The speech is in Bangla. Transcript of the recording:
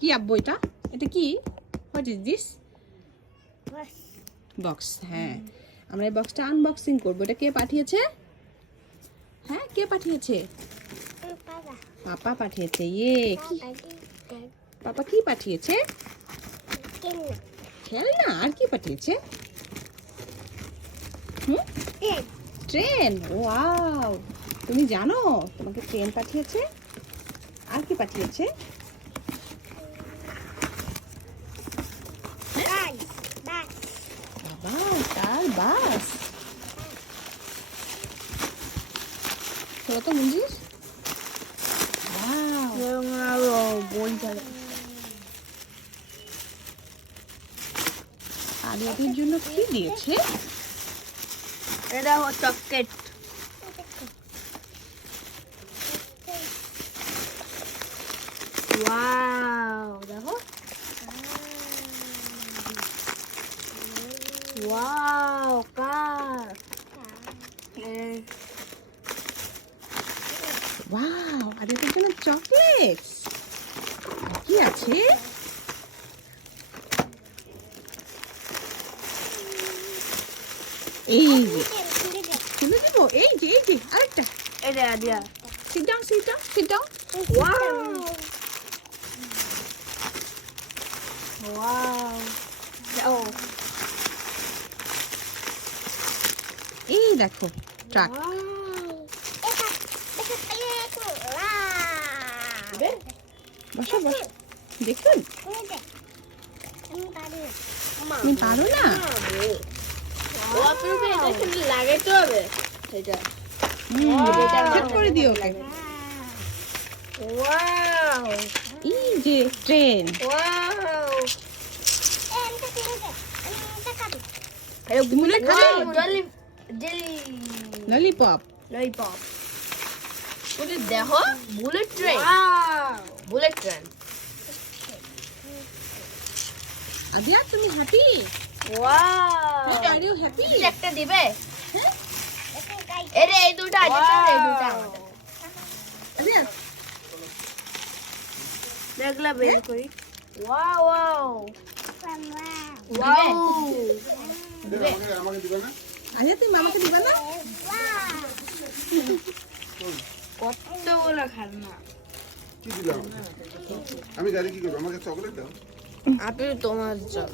কি আব্বু এটা? এটা কি? What is this? বক্স। হ্যাঁ, আমরা এই বক্সটা আনবক্সিং করবো। এটা কে পাঠিয়েছে? হ্যাঁ, কে পাঠিয়েছে? পাপা পাঠিয়েছে। ইয়ে, কি পাপা কি পাঠিয়েছে? খেলনা। আর কি পাঠিয়েছে? হুম, ট্রেন। ওয়াও, তুমি জানো তোমাকে ট্রেন পাঠিয়েছে? আর কি পাঠিয়েছে? বাবা, তার বাস। তো বুঝিস? আলিয়াদের জন্য কি দিয়েছে? এটা চকলেট। ওয়াও, দেখো। ওয়াও, কার। ওয়াও, আলিয়াদের জন্য চকলেটস। কি আছে? এই যে খুলে দিব। এই যে আরেকটা। এটা দিয়া। Sit down, sit down, sit down. Wow, wow. ও, এই দেখো ট্রাক। বসো বসো, দেখুন। তুমি পারো না? লাগাইতে হবে এটা। সেট করে দিও ওকে। ওয়াও, এই যে train. Wow. Bullet train, jelly jelly lollipop. Lollipop. ওটা দেখো, bullet train. Bullet train. Aadiya, তুমি happy? Wow, are you happy? একটা দিবে? এরে এই দুটো আছে, এই দুটো আমাদের। আদিয়া, দেখলা বের করি। Wow, wow, wow. দিবে? আমাকে দিবে না? আদিয়া তুমি মামাকে দিবা না? কতগুলো খেলনা। কি দিলাম? আমি গাড়ি কি করবো? আমাকে চকলেট দাও। আপনি তোমার জন্য।